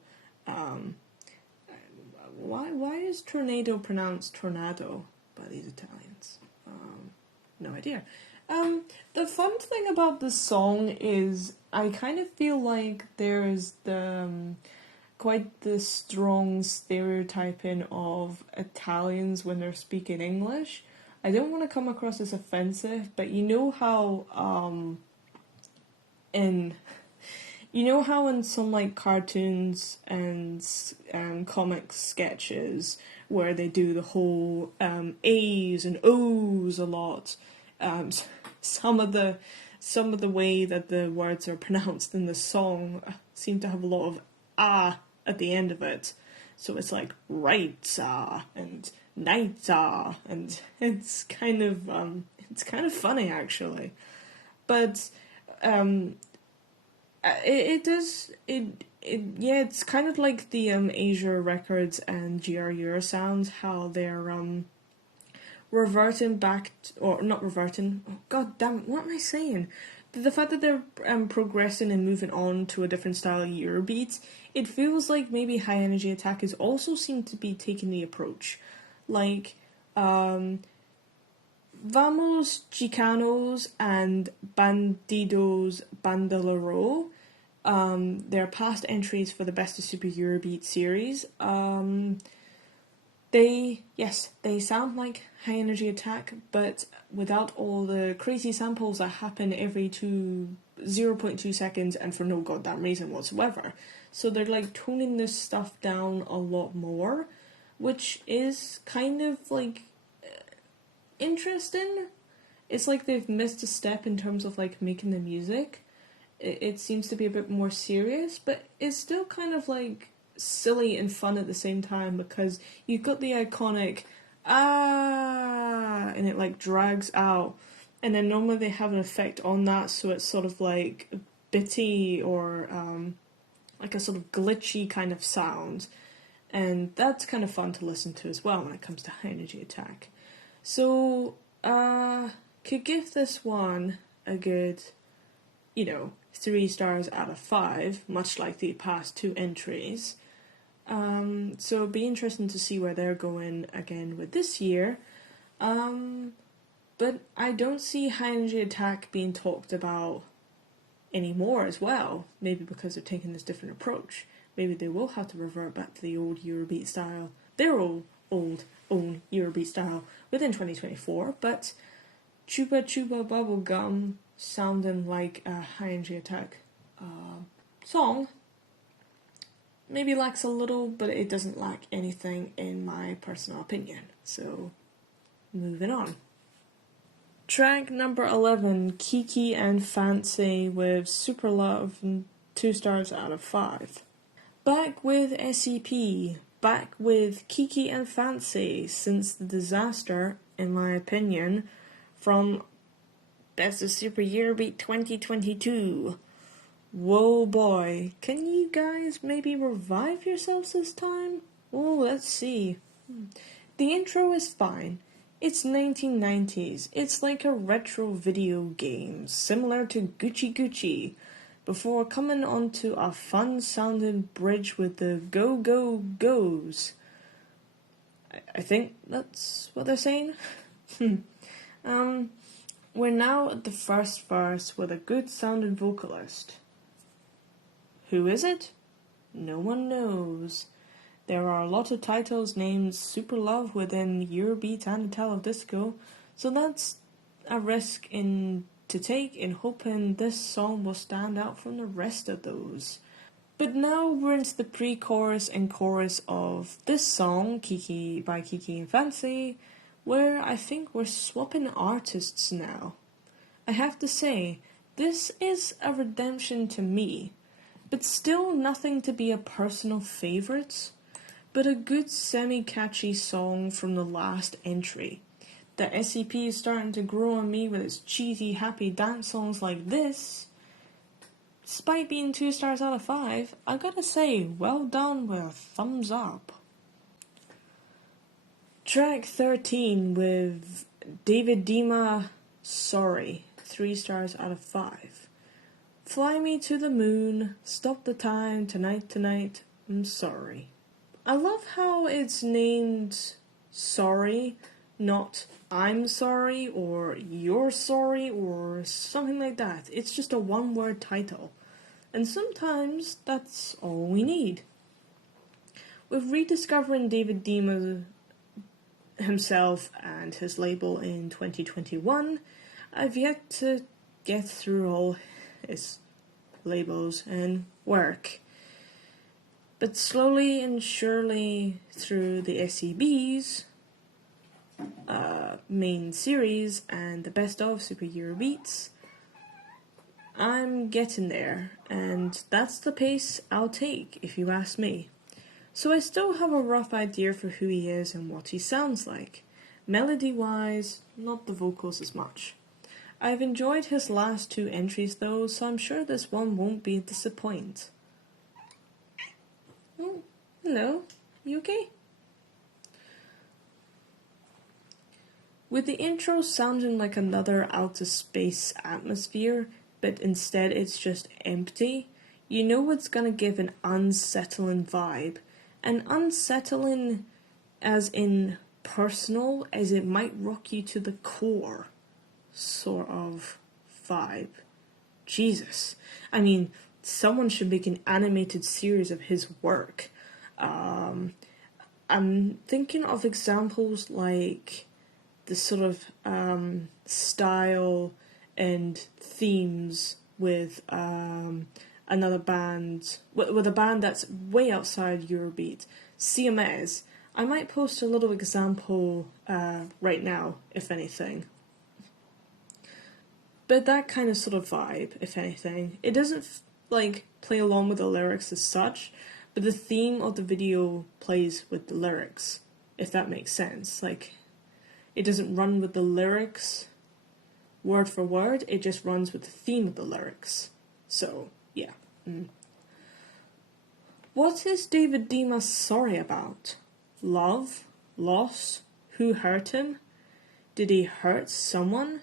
Why is tornado pronounced tornado by these Italians? No idea. The fun thing about this song is I kind of feel like there's quite the strong stereotyping of Italians when they're speaking English. I don't want to come across as offensive, but you know how in some like cartoons and comic sketches where they do the whole A's and O's a lot, some of the way that the words are pronounced in the song seem to have a lot of at the end of it, so it's like rights and nights and it's kind of funny actually, but it's kind of like the Asia Records and GR Eurosounds, how they're reverting back or not reverting. Oh, God damn it! What am I saying? The fact that they're progressing and moving on to a different style of Eurobeats, it feels like maybe High Energy Attack is also seem to be taking the approach, like Vamos Chicanos and Bandidos Bandolero. Their past entries for the Best of Super Eurobeat series. They sound like High Energy Attack, but without all the crazy samples that happen every 2 0.2 seconds and for no goddamn reason whatsoever. So they're like toning this stuff down a lot more, which is kind of like interesting. It's like they've missed a step in terms of like making the music. It seems to be a bit more serious, but it's still kind of like silly and fun at the same time, because you've got the iconic and it like drags out, and then normally they have an effect on that, so it's sort of like bitty or like a sort of glitchy kind of sound, and that's kind of fun to listen to as well when it comes to high energy attack. So could give this one a good, 3 stars out of 5, much like the past 2 entries. So it'd be interesting to see where they're going again with this year. But I don't see high energy attack being talked about anymore as well. Maybe because they're taking this different approach. Maybe they will have to revert back to the old Eurobeat style, their own Eurobeat style within 2024. But Chupa Chupa Bubblegum sounding like a high energy attack song maybe lacks a little, but it doesn't lack anything in my personal opinion. So, moving on. Track number 11, Kiki and Fancy with Super Love, 2 stars out of 5. Back with SEP, back with Kiki and Fancy since the disaster, in my opinion, from Best of Super Eurobeat 2022. Whoa boy, can you guys maybe revive yourselves this time? Oh, let's see. The intro is fine. It's 1990s. It's like a retro video game, similar to Gucci Gucci, before coming onto a fun sounding bridge with the Go Go Goes. I think that's what they're saying. We're now at the first verse with a good sounding vocalist. Who is it? No one knows. There are a lot of titles named Super Love within Eurobeat and Italo Disco, so that's a risk to take in hoping this song will stand out from the rest of those. But now we're into the pre-chorus and chorus of this song, Kiki by Kiki and Fancy, where I think we're swapping artists now. I have to say, this is a redemption to me, but still nothing to be a personal favourite, but a good semi-catchy song from the last entry. The SEP is starting to grow on me with its cheesy, happy dance songs like this. Despite being 2 stars out of 5, I gotta say, well done with a thumbs up. Track 13 with David Dima, Sorry, 3 stars out of 5. Fly me to the moon, stop the time, tonight, I'm sorry. I love how it's named Sorry, not I'm sorry or you're sorry or something like that. It's just a one-word title. And sometimes that's all we need. With rediscovering David Dima himself and his label in 2021, I've yet to get through all his labels and work. But slowly and surely through the SEB's main series and the best of Super Eurobeats, I'm getting there, and that's the pace I'll take if you ask me. So I still have a rough idea for who he is and what he sounds like. Melody-wise, not the vocals as much. I've enjoyed his last 2 entries though, so I'm sure this one won't be a disappoint. Oh, hello. You okay? With the intro sounding like another outer space atmosphere, but instead it's just empty, you know it's gonna give an unsettling vibe. An unsettling as in personal, as it might rock you to the core sort of vibe. Jesus. I mean, someone should make an animated series of his work. I'm thinking of examples like the sort of style and themes with another band, with a band that's way outside Eurobeat, CMS. I might post a little example right now, if anything. But that kind of sort of vibe, if anything. It doesn't like play along with the lyrics as such, but the theme of the video plays with the lyrics, if that makes sense. Like, it doesn't run with the lyrics word for word, it just runs with the theme of the lyrics. So, yeah. What is David Dima sorry about? Love? Loss? Who hurt him? Did he hurt someone?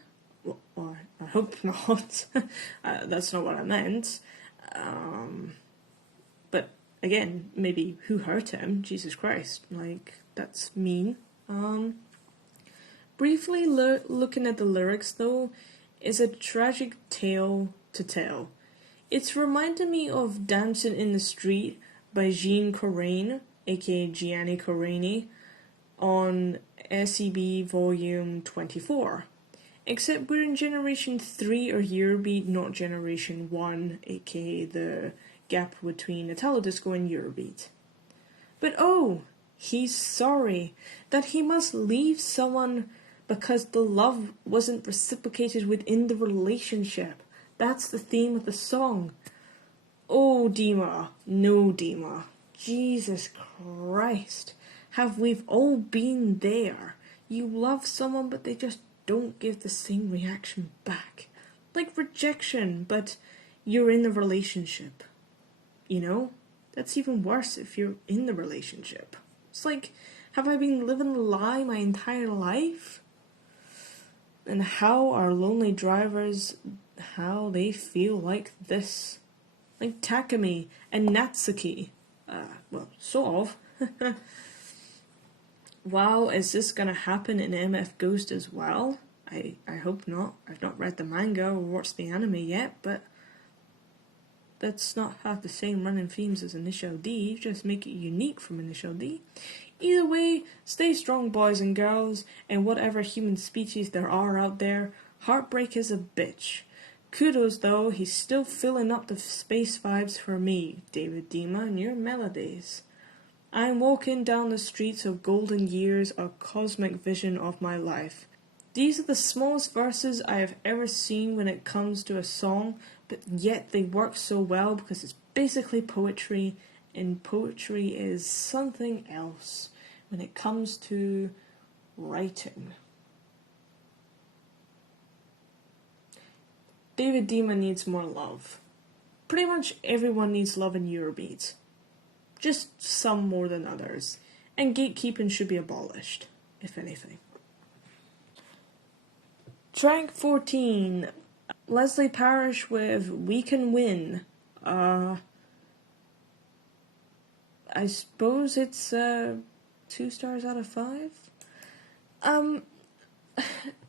Well, I hope not. That's not what I meant. But again, maybe who hurt him? Jesus Christ. Like, that's mean. Briefly looking at the lyrics, though, is a tragic tale to tell. It's reminded me of Dancing in the Street by Jean Corain, aka Gianni Coraini, on SEB Volume 24. Except we're in Generation 3 or Eurobeat, not Generation 1, aka the gap between Italo Disco and Eurobeat. But oh, he's sorry that he must leave someone because the love wasn't reciprocated within the relationship. That's the theme of the song. Oh, Dima. No, Dima. Jesus Christ. Have we've all been there? You love someone, but they just don't give the same reaction back. Like rejection, but you're in the relationship. You know? That's even worse if you're in the relationship. It's like, have I been living a lie my entire life? And how are lonely drivers, how they feel like this? Like Takumi and Natsuki. Well, sort of. Wow, is this gonna happen in MF Ghost as well? I hope not. I've not read the manga or watched the anime yet, but let's not have the same running themes as Initial D, just make it unique from Initial D. Either way, stay strong, boys and girls, and whatever human species there are out there. Heartbreak is a bitch. Kudos though, he's still filling up the space vibes for me, David Dima, and your melodies. I'm walking down the streets of golden years, a cosmic vision of my life. These are the smallest verses I have ever seen when it comes to a song, but yet they work so well because it's basically poetry, and poetry is something else when it comes to writing. David Dima needs more love. Pretty much everyone needs love in Eurobeat. Just some more than others. And gatekeeping should be abolished, if anything. Track 14. Leslie Parrish with We Can Win. I suppose it's 2 stars out of 5.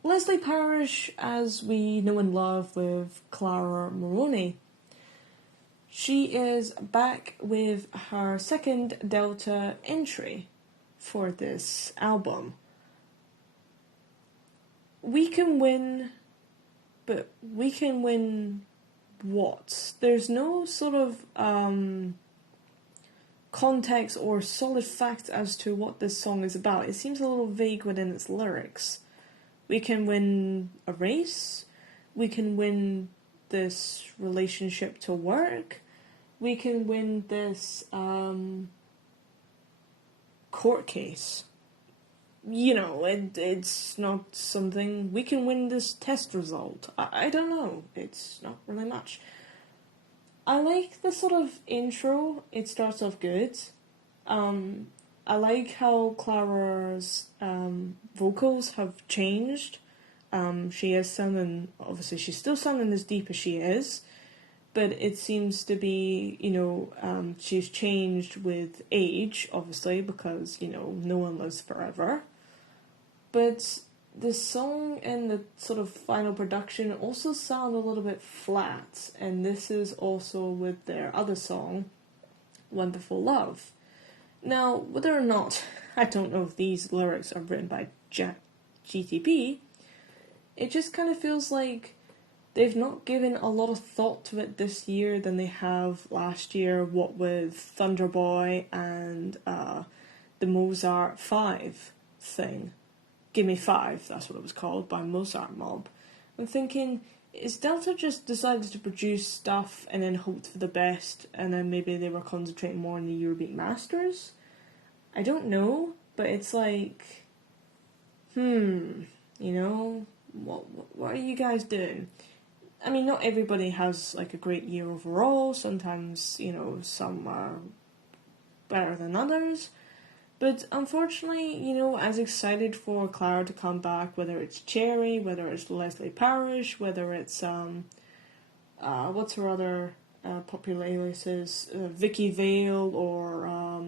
Leslie Parrish, as we know and love with Clara Moroni, she is back with her second Delta entry for this album. We can win, but we can win what? There's no sort of context or solid fact as to what this song is about. It seems a little vague within its lyrics. We can win a race. We can win this relationship to work. We can win this court case. You know, it's not something... We can win this test result. I don't know. It's not really much. I like the sort of intro. It starts off good. I like how Clara's vocals have changed. She is sounding... Obviously, she's still sounding as deep as she is. But it seems to be, you know, she's changed with age, obviously, because, you know, no one lives forever. But the song and the sort of final production also sound a little bit flat. And this is also with their other song, Wonderful Love. Now, whether or not, I don't know if these lyrics are written by GTP, it just kind of feels like they've not given a lot of thought to it this year than they have last year, what with Thunder Boy and the Mozart 5 thing. Gimme 5, that's what it was called, by Mozart Mob. I'm thinking, is Delta just decided to produce stuff and then hoped for the best, and then maybe they were concentrating more on the Eurobeat Masters? I don't know, but it's like, you know, what are you guys doing? I mean, not everybody has like a great year overall. Sometimes, you know, some are better than others. But unfortunately, you know, as excited for Clara to come back, whether it's Cherry, whether it's Leslie Parrish, whether it's what's her other popular aliases, Vicky Vale or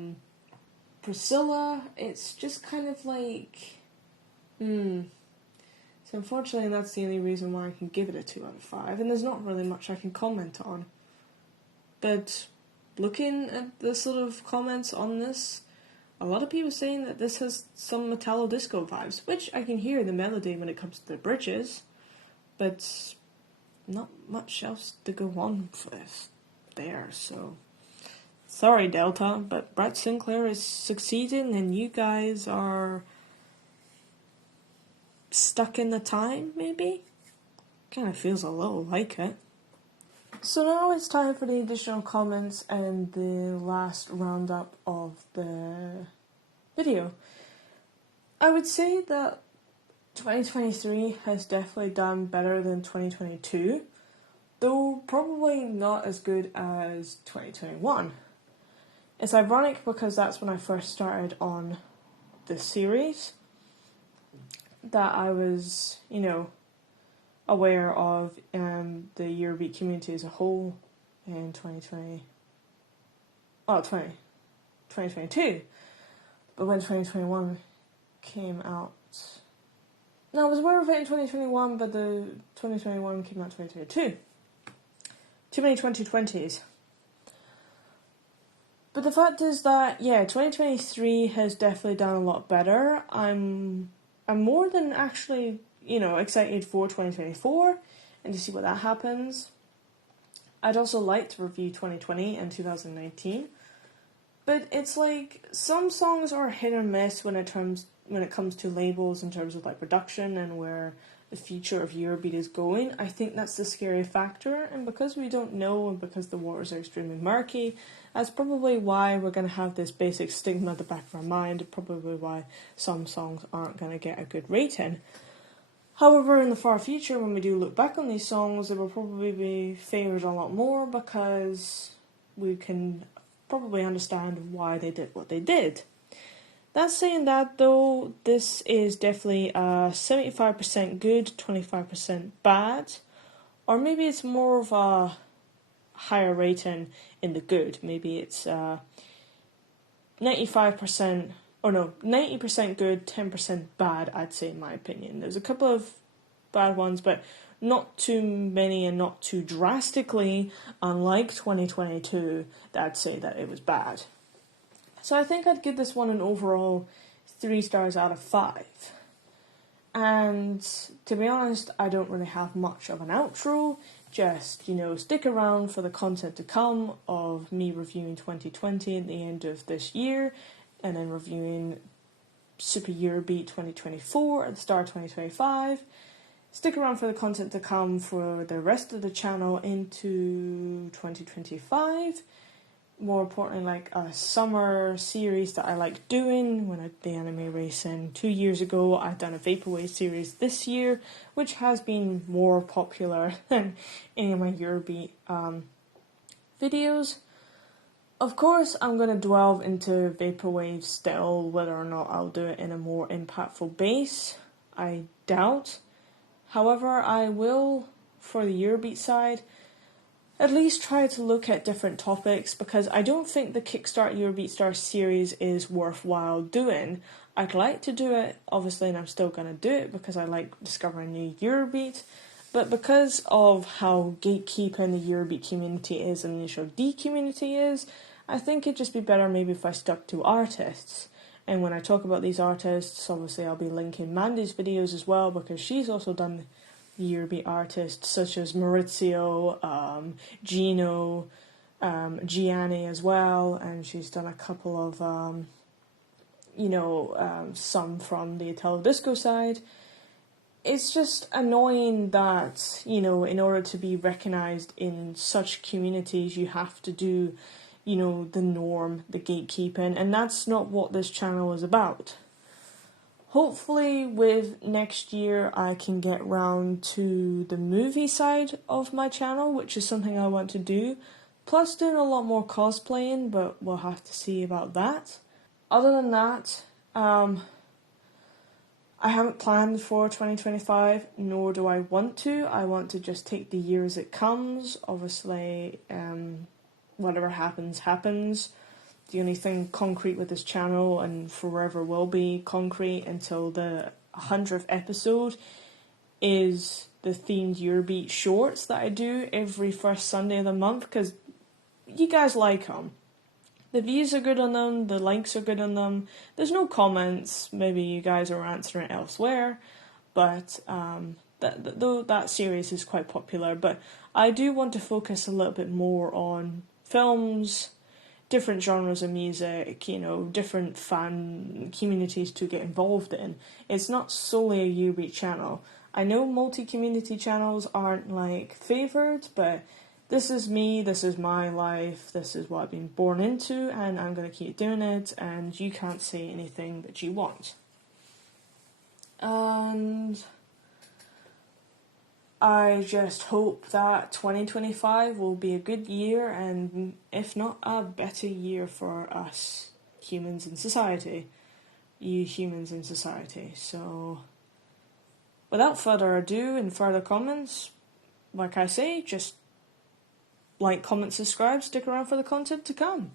Priscilla, it's just kind of like, So unfortunately, that's the only reason why I can give it a 2 out of 5, and there's not really much I can comment on. But looking at the sort of comments on this, a lot of people saying that this has some Metallo Disco vibes, which I can hear the melody when it comes to the bridges, but not much else to go on with there, so sorry Delta, but Brett Sinclair is succeeding and you guys are stuck in the time, maybe? Kind of feels a little like it. So now it's time for the additional comments and the last roundup of the video. I would say that 2023 has definitely done better than 2022, though probably not as good as 2021. It's ironic because that's when I first started on this series that I was, you know, aware of the Eurobeat community as a whole in 2022. But when 2021 came out, no, I was aware of it in 2021, but the 2021 came out in 2022. Too many 2020s. But the fact is that, yeah, 2023 has definitely done a lot better. I'm more than actually, you know, excited for 2024 and to see what that happens. I'd also like to review 2020 and 2019. But it's like, some songs are hit or miss when it comes to labels in terms of like production and where the future of Eurobeat is going. I think that's the scary factor, and because we don't know and because the waters are extremely murky, that's probably why we're going to have this basic stigma at the back of our mind, probably why some songs aren't going to get a good rating. However, in the far future, when we do look back on these songs, they will probably be favoured a lot more because we can probably understand why they did what they did. That's saying that, though, this is definitely 75% good, 25% bad, or maybe it's more of a higher rating in the good. Maybe it's 90% good, 10% bad, I'd say, in my opinion. There's a couple of bad ones, but not too many and not too drastically, unlike 2022, that I'd say that it was bad. So I think I'd give this one an overall 3 stars out of 5. And to be honest, I don't really have much of an outro. Just, you know, stick around for the content to come of me reviewing 2020 at the end of this year, and then reviewing Super Eurobeat 2024 at the start of 2025. Stick around for the content to come for the rest of the channel into 2025. More importantly, like a summer series that I like doing when I did the anime racing 2 years ago. I've done a Vaporwave series this year, which has been more popular than any of my Eurobeat videos. Of course, I'm going to delve into Vaporwave still, whether or not I'll do it in a more impactful base, I doubt. However, I will, for the Eurobeat side, at least try to look at different topics, because I don't think the Kickstart Eurobeat Star series is worthwhile doing. I'd like to do it, obviously, and I'm still going to do it because I like discovering new Eurobeat, but because of how gatekeeping the Eurobeat community is and the initial D community is, I think it'd just be better maybe if I stuck to artists. And when I talk about these artists, obviously I'll be linking Mandy's videos as well, because she's also done Eurobeat artists such as Maurizio, Gino, Gianni as well, and she's done a couple of, some from the Italo Disco side. It's just annoying that, in order to be recognised in such communities, you have to do, the norm, the gatekeeping, and that's not what this channel is about. Hopefully with next year I can get round to the movie side of my channel, which is something I want to do, plus doing a lot more cosplaying, but we'll have to see about that. Other than that, I haven't planned for 2025, nor do I want to. I want to just take the year as it comes. Obviously, whatever happens, happens. The only thing concrete with this channel, and forever will be concrete until the 100th episode, is the themed Eurobeat shorts that I do every first Sunday of the month, because you guys like them. The views are good on them, the likes are good on them. There's no comments, maybe you guys are answering it elsewhere, but that series is quite popular. But I do want to focus a little bit more on films, different genres of music, different fan communities to get involved in. It's not solely a Eurobeat channel. I know multi-community channels aren't favoured, but this is me, this is my life, this is what I've been born into, and I'm going to keep doing it, and you can't say anything that you want. And I just hope that 2025 will be a good year, and if not, a better year for us humans in society. You humans in society. So, without further ado and further comments, like I say, just like, comment, subscribe, stick around for the content to come.